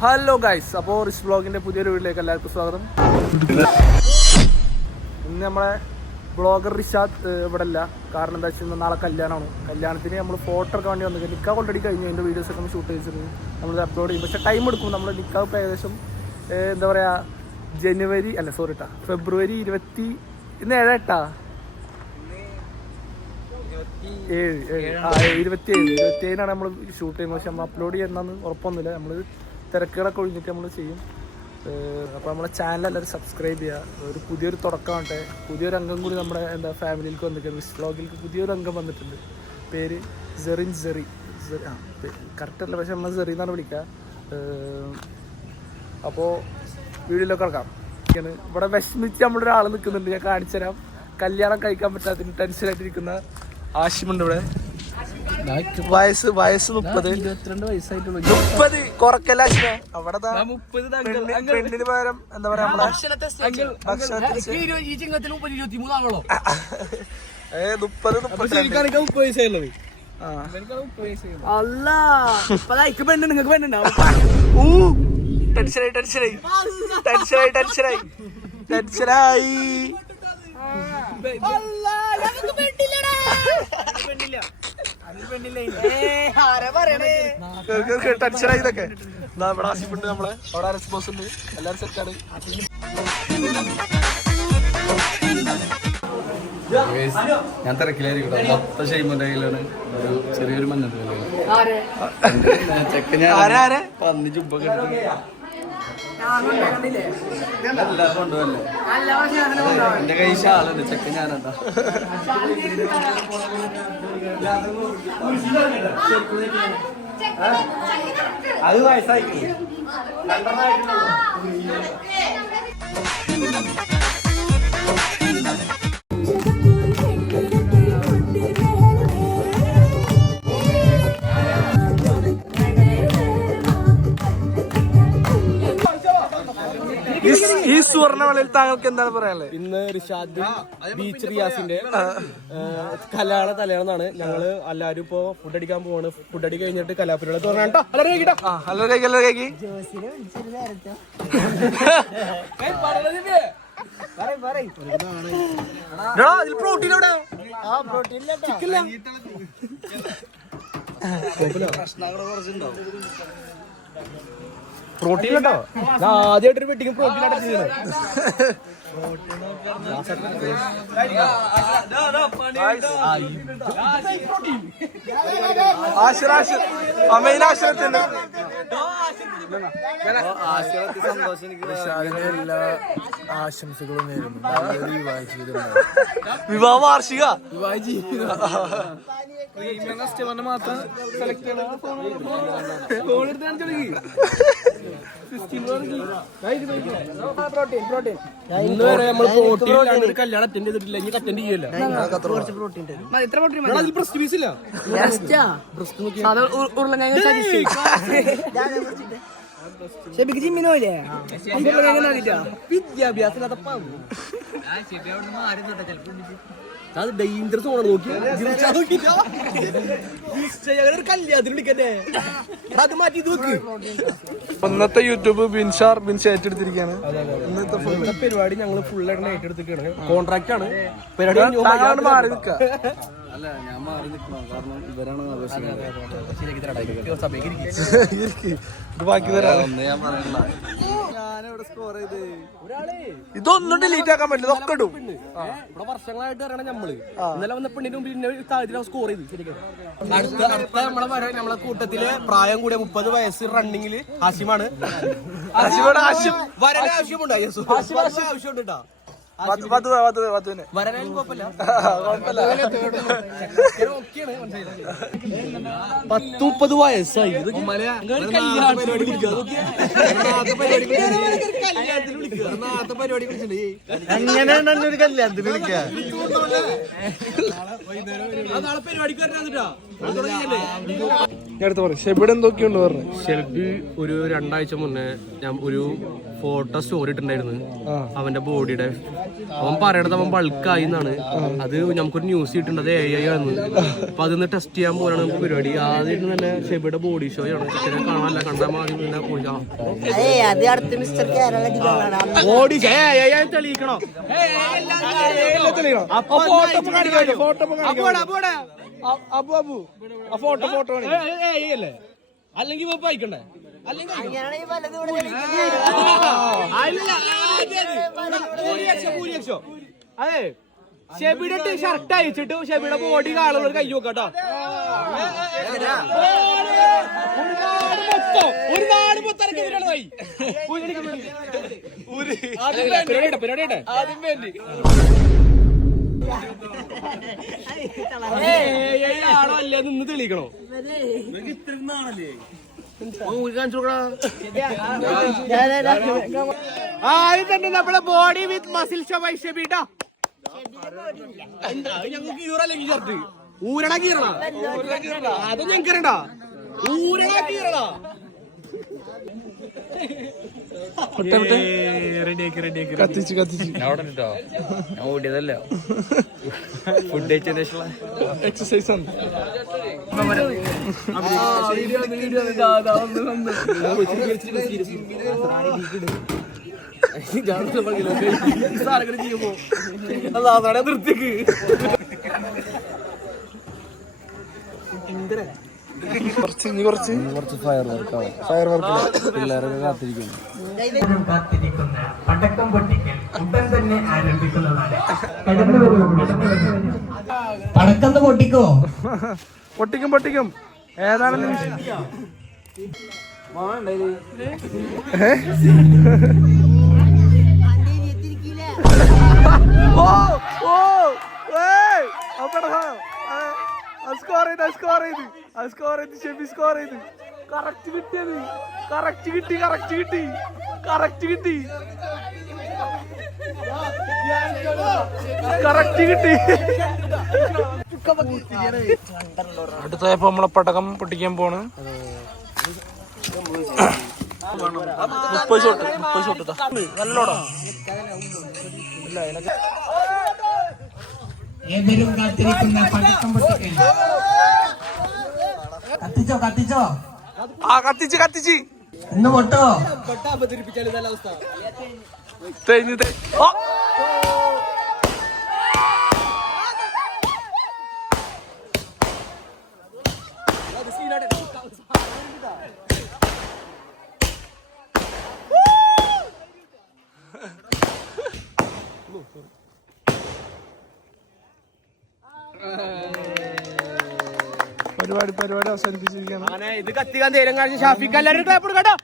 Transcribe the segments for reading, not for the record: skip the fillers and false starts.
Hello guys, അപ്പോൾ rich വ്ളോഗിൻ്റെ പുതിയൊരു വീട്ടിലേക്ക് എല്ലാവർക്കും സ്വാഗതം. ഇന്ന് നമ്മളെ ബ്ലോഗർ റിഷാദ് ഇവിടെ ഇല്ല. കാരണം എന്താ വെച്ചാൽ നാളെ കല്യാണമാണ്. കല്യാണത്തിന് നമ്മൾ ഫോട്ടോ എടുക്കാൻ വേണ്ടി വന്നത്. നിക്കാഹ് ഓൾറെഡി കഴിഞ്ഞു, അതിൻ്റെ വീഡിയോസൊക്കെ നമ്മൾ ഷൂട്ട് ചെയ്തിട്ട് നമ്മൾ അപ്ലോഡ് ചെയ്യും. പക്ഷേ ടൈം എടുക്കും. നമ്മൾ നിക്കാഹ് ഇപ്പോൾ ഏകദേശം എന്താ പറയുക ഫെബ്രുവരി 27 നമ്മൾ ഷൂട്ട് ചെയ്യുന്നത്. പക്ഷെ നമ്മൾ അപ്ലോഡ് ചെയ്യുന്നതെന്ന് ഉറപ്പൊന്നുമില്ല. നമ്മൾ തിരക്കുകളൊക്കെ ഒഴിഞ്ഞിട്ട് നമ്മൾ ചെയ്യും. അപ്പോൾ നമ്മളെ ചാനൽ എല്ലാവരും സബ്സ്ക്രൈബ് ചെയ്യുക. ഒരു പുതിയൊരു തുടക്കമാകട്ടെ. പുതിയൊരു അംഗം കൂടി നമ്മുടെ ഫാമിലിയിലേക്ക് വന്നിട്ടുണ്ട്. റിച്ച് വ്ളോഗിലേക്ക് പുതിയൊരു അംഗം വന്നിട്ടുണ്ട്. പേര് ജെറി. കറക്റ്റല്ല, പക്ഷെ നമ്മൾ ജെറി എന്നാണ് വിളിക്കുക. അപ്പോൾ വീഡിയോയിലൊക്കെ ഇറക്കാം. ഇവിടെ വിഷമിച്ച് നമ്മുടെ ഒരാൾ നിൽക്കുന്നുണ്ട്, ഞാൻ കാണിച്ചു തരാം. കല്യാണം കഴിക്കാൻ പറ്റാത്തതിന് ടെൻഷനായിട്ടിരിക്കുന്ന ആഷിമുണ്ട് ഇവിടെ. വയസ്സ് 30, 22 വയസ്സായിട്ടുള്ളൂ. 30 കുറക്കല്ല അവിടെ. പെണ്ണിന് പകരം എന്താ പറയാ, 30 ഇതൊക്കെ ഇവിടെ ആസിഫുണ്ട്, നമ്മളെ അവിടെ റെസ്പോൺസ് ഉണ്ട്, എല്ലാവരും സെറ്റാണ്. ഞാൻ തിരക്കിലായിരിക്കും. മൊത്തം ഷെയ്മന്റെ കയ്യിലാണ് ഒരു ചെറിയൊരു മഞ്ഞത്ത് ചെക്ക. ഞാൻ പന്നി ചുമ്പൊക്കെ കൊണ്ടുപോകല്ലേ. എന്റെ കൈ ഷാളുണ്ട്, ചെക്ക ഞാനെന്താ അത് വയസ്സായി. ഈ സുവർണമലയിൽ താങ്കൾക്ക് എന്താണ് പറയാനുള്ളത്? ഇന്ന് റിഷാദ് ബീച്ച് റിയാസിന്റെ കല്യാണ തലേന്നാണ്. ഞങ്ങള് എല്ലാരും ഇപ്പൊ ഫുഡ് അടിക്കാൻ പോവാണ്. ഫുഡ് അടി കഴിഞ്ഞിട്ട് കലാപരിപാടി തുറന്നാട്ടോ. പ്രോട്ടീൻ കേട്ടോ. ആദ്യമായിട്ടൊരു വെട്ടിങ് പ്രോട്ടീൻ അടച്ചിരുന്നത്. എല്ലാ ആശംസകളും നേരുന്നു. വിവാഹ വാർഷിക മാത്രം സെലക്ട് ഇന്ന് വരെ നമ്മൾ പ്രോട്ടീൻ കല്യാണം അറ്റൻഡ് ചെയ്തിട്ടില്ല. ഇനി അറ്റൻഡ് ചെയ്യല്ല. ബ്രസ്റ്റ് പീസ് ഇല്ല. വിദ്യാഭ്യാസം അത് ഡേഞ്ചറസ് ഓണം. നോക്കി കല്യാണത്തിന് വിളിക്കട്ടെ. അത് മാറ്റി നോക്ക്. ഇന്നത്തെ യൂട്യൂബ് ബിൻഷാർ ഏറ്റെടുത്തിരിക്കുകയാണ്. ഇന്നത്തെ പരിപാടി ഞങ്ങൾ ഫുള്ളായിട്ട് ഏറ്റെടുത്തിരിക്കുകയാണ്. കോൺട്രാക്ട് ആണ് പരിപാടി. മാറി നിൽക്കുക. അല്ല, ഞാൻ മാറി നിൽക്കണം. കാരണം ഇവരാണ് ബാക്കി ഇതൊന്നും ഡിലീറ്റ് ആക്കാൻ പറ്റില്ല. ഇതൊക്കെ ഇടും. ഇവിടെ വർഷങ്ങളായിട്ട് അറിയണം നമ്മള്. ഇന്നലെ വന്ന പെണ്ണിന് മുമ്പ് സ്കോർ ചെയ്ത് ശരിക്കും. അടുത്ത നമ്മളെ കൂട്ടത്തില് പ്രായം കൂടിയ 30 വയസ്സ് റണ്ണിങ്ങില് ഹാഷിമാണ്. വരാൻ ആവശ്യമുണ്ട്. ആവശ്യമുണ്ട് കേട്ടോ. വരാനും കുഴപ്പമില്ല. 30 വയസ്സായി. അങ്ങനെയാണ് ഒരു കല്യാണത്തിന് വിളിക്കുക. ഷെബിഡ് എന്തൊക്കെയുണ്ട് പറഞ്ഞു. ഷെൽബി ഒരു 2 ആഴ്ച മുന്നേ ഞാൻ ഒരു ഫോട്ടോ സ്റ്റോറി ഇട്ടിട്ടുണ്ടായിരുന്നു. അവന്റെ ബോഡിയുടെ അവൻ പറയണത് അവൻ ബൾക്കായി എന്നാണ്. അത് നമുക്കൊരു ന്യൂസ് കിട്ടുന്നത് AI ആണ്. അപ്പൊ അതൊന്ന് ടെസ്റ്റ് ചെയ്യാൻ പോലാണ് നമുക്ക് പരിപാടി. ആദ്യം തന്നെ ഷെബിയുടെ ബോഡി ഷോ ആണ്. ചില കാണാനല്ല കണ്ടാൽ മതി. ബോഡി ഷോ തെളിയിക്കണോ? അല്ലെങ്കിൽ വായിക്കണ്ടേ? അതെ, ഷെബിയുടെ ഷർട്ട് അയച്ചിട്ട് ഷെബിയുടെ ബോഡി കാണുന്ന കൈ നോക്കാട്ടോ. ഒരു നാട് മൊത്തം ആണോ അല്ലേ നിന്ന് തെളിയിക്കണോ? ആദ്യം തന്നെ നമ്മളെ body with muscle show by ഷെബിട്ടോ. ഞങ്ങൾക്ക് കീറല്ലെങ്കിൽ ഷർട്ട് ഊരണ കീറണ അതും ഞങ്ങൾക്ക് അറിയണ്ട. ഊരണ കീറണ കത്തിച്ച് ഓടിയതല്ല ഫുഡ് കഴിച്ചതിന് ശേഷമുള്ള എക്സസൈസ് ആണ്. നിർത്തിക്ക് കുറച്ച് ഫയർ വർക്ക് പിള്ളേരൊക്കെ കാത്തിരിക്കുന്നു. പടക്കം പൊട്ടിക്കൽ ഉടൻ തന്നെ ആരംഭിക്കുന്നതാണ്. പടക്കം പൊട്ടിക്കോ? പൊട്ടിക്കും. ഏതാണ് കറക്റ്റ് കിട്ടിയത്. കറക്റ്റ് കിട്ടി. അടുത്തപ്പോ നമ്മളെ പടക്കം പൊട്ടിക്കാൻ പോണ്. 30 ഷോട്ട് നല്ലോടാ. ഏവരും കാത്തിരിക്കുന്ന പടക്കം പൊട്ടിക്കൽ. കത്തിച്ചോ കത്തിച്ച് ഇന്ന് പൊട്ടോ? പരിപാടി അവസാനിപ്പിച്ചിരിക്കുകയാണ്. ഇത് കത്തിക്കാൻ തേരം കാണിച്ച് ഷാഫിക്ക് എല്ലാവരും ക്ലാപ്പ് കൊടുക്കട്ടോ.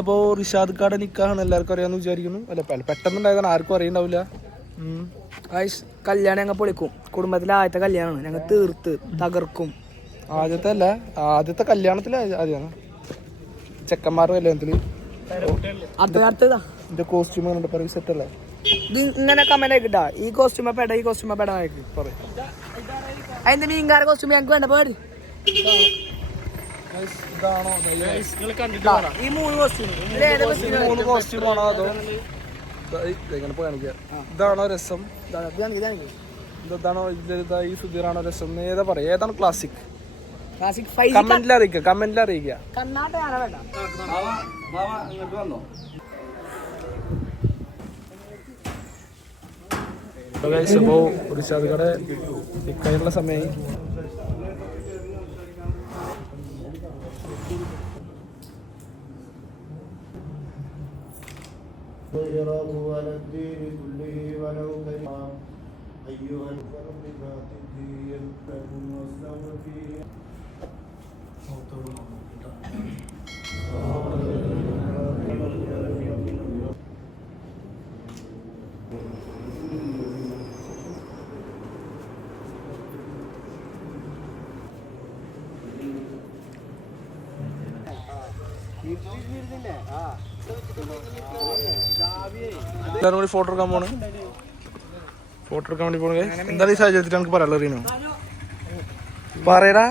അപ്പോ റിഷാദ് കാടെ നിക്കാണ് എല്ലാവർക്കും അറിയാന്ന് വിചാരിക്കുന്നു. അല്ല പെട്ടെന്നുണ്ടായതാണ്, ആർക്കും അറിയണ്ടാവില്ല. കല്യാണം ഞങ്ങൾ പൊളിക്കും. കുടുംബത്തിലെ ആദ്യത്തെ കല്യാണമാണ്. ഞങ്ങൾ തീർത്ത് തകർക്കും. ആദ്യത്തെ കല്യാണത്തില് ആദ്യമാണ് ചെക്കന്മാരുടെ കല്യാണത്തില്. എന്റെ കോസ്റ്റ്യൂം കണ്ടിട്ട് പറയും സെറ്റ് അല്ലേ? ഇത് ഇങ്ങനെ കമന്റ് ആയിട്ടാ ഈ കോസ്റ്റ്യൂമ പെട പറയും. അതിന്റെ മീൻകാര കോസ്റ്റ്യൂം ഞങ്ങൾക്ക് വേണ്ട പേര്. ഈ 3 കോസ്റ്റ്യൂമാണോ അതോ ഇതാണോ രസം? ഇതാണോ ഈ സുധീറാണോ രസം? ഏതാ പറയാ? ഏതാണ് ക്ലാസിക്? കമന്റിൽ അറിയിക്കുക. അപ്പോ റിഷാദ് കട നിക്കാനുള്ള സമയമായി. എല്ലാവരും കൂടി ഫോട്ടോ എടുക്കാൻ വേണ്ടി പോണേ. എന്താണ് ഈ സാഹചര്യത്തിൽ നമുക്ക് പറയാനുള്ളത്? റീനു പറയടാ.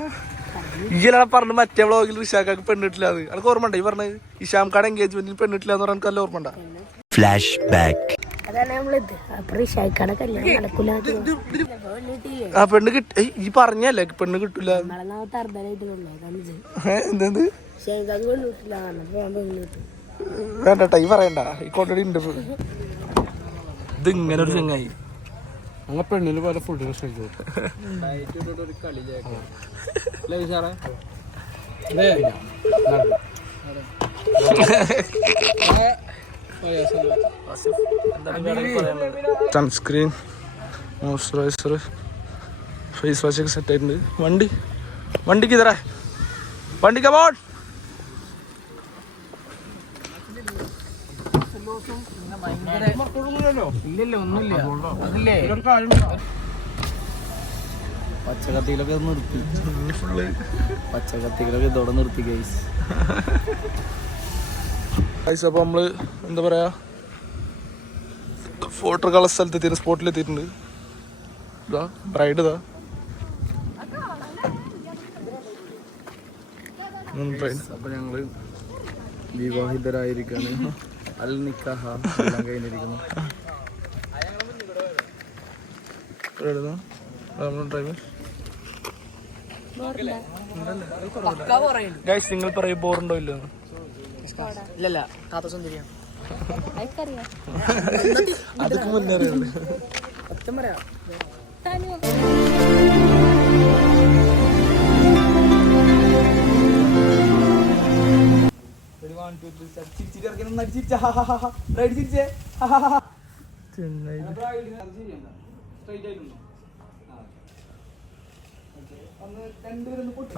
ഇയാളെ പറഞ്ഞു മറ്റേ വ്ളോഗിൽ റിഷാക്കാക്ക് പെണ്ണിട്ടില്ല. അത് എനിക്ക് ഓർമ്മ ഉണ്ട്. ഈ പറഞ്ഞത് ഇഷാംകാട് എൻഗേജ്മെന്റിൽ പെണ്ണിട്ടില്ല എന്ന് പറഞ്ഞാൽ എനിക്ക് നല്ല ഓർമ്മ ഉണ്ടാ. ആ പെണ്ണ് കിട്ടി. ഈ പറഞ്ഞല്ലേ പെണ്ണ് കിട്ടില്ല. എന്ത് വേണ്ടട്ടാ ഈ പറയണ്ട. ഈ കൊണ്ടടി ഉണ്ട്. ഇത് ഇങ്ങനെ ഒരു ചങ്ങായി അങ്ങനെ പെണ്ണിന് പോലെ ഫുഡ് കഴിച്ചു. സൺസ്ക്രീൻ, മോയ്സ്ചറൈസർ, ഫേസ് വാഷ് ഒക്കെ സെറ്റ് ആയിട്ടുണ്ട്. വണ്ടിക്ക് ഇതറേ വണ്ടി കമോൺ. പച്ചക്കത്തികളൊക്കെ നിർത്തി. പച്ചക്കത്തികളൊക്കെ ഇതോടെ നിർത്തി ഗൈസ്. അപ്പോൾ നമ്മള് എന്താ പറയാ ഫോട്ടോ കളർ സ്ഥലത്ത് എത്തിയിട്ട് സ്പോട്ടിൽ എത്തിയിട്ടുണ്ട്. ഇതാ ബ്രൈഡ് ഇതാ അപ്പൊ ഞങ്ങള് വിവാഹിതരായിരിക്കാണ്. അൽ നിക്കാഹ എല്ലാം കഴിഞ്ഞിരിക്കുന്നു. ഗൈസ് നിങ്ങൾ പറയും ബോറുണ്ടോ ഇല്ലോ? ഇല്ലല്ല താത്ത സുന്ദരിയാണ്. അതൊക്കെ മുന്നേ അറിയാം. സത്യം പറയാം.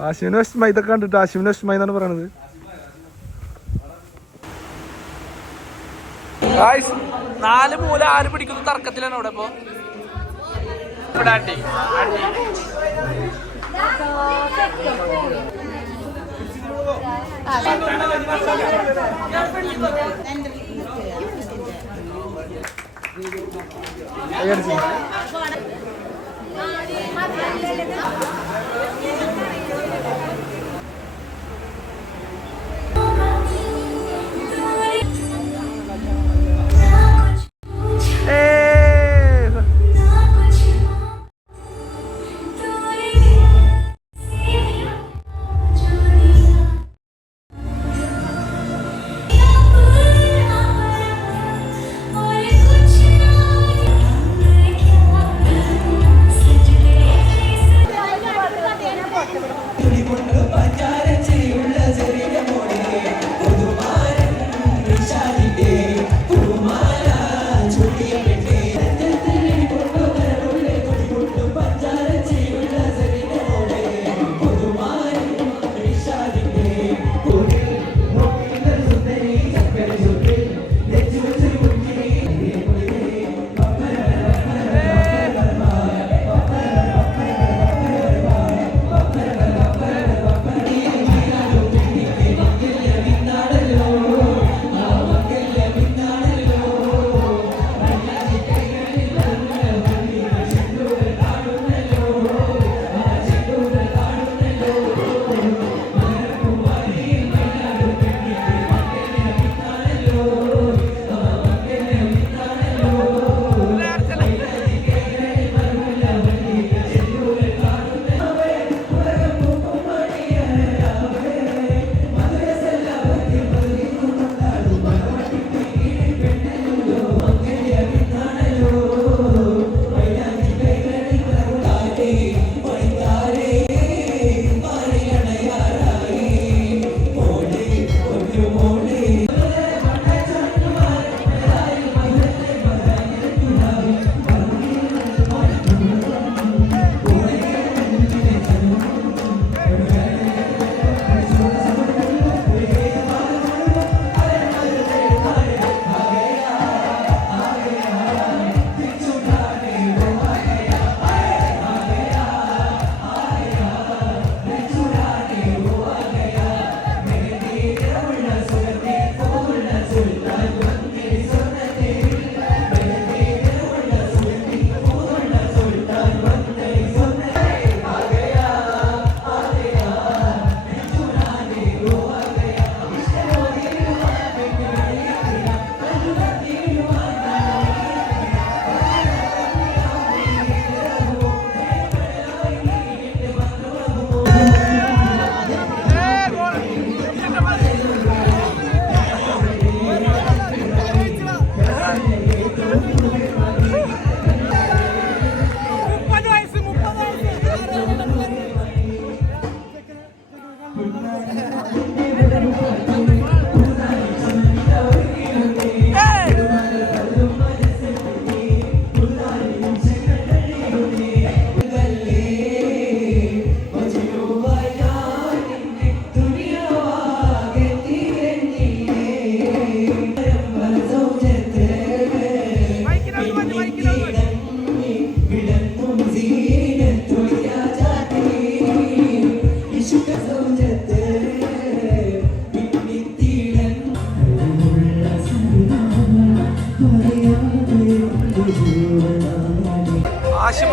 ആശുവിന് വിഷമായി ഇതൊക്കെ കണ്ടിട്ട് ആശുവിന് വിഷമായി എന്നാണ് പറയണത്. നാല് മൂല ആര് പിടിക്കുന്ന തർക്കത്തിലാണ് അവിടെ. ഇപ്പൊ ഇവിടെ ആണ്ടി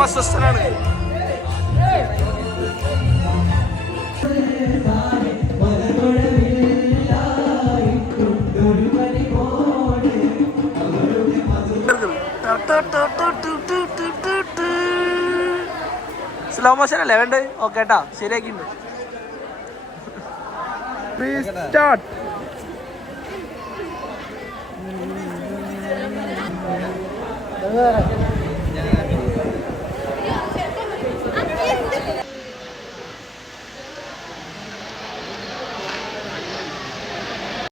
അസ്വസ്ഥനാണ്. സ്ലോ മോഷൻ അല്ലേ വേണ്ട? ഓക്കെ ട്ടാ, ശരിയാക്കിണ്ട്. സ്റ്റാർട്ട്.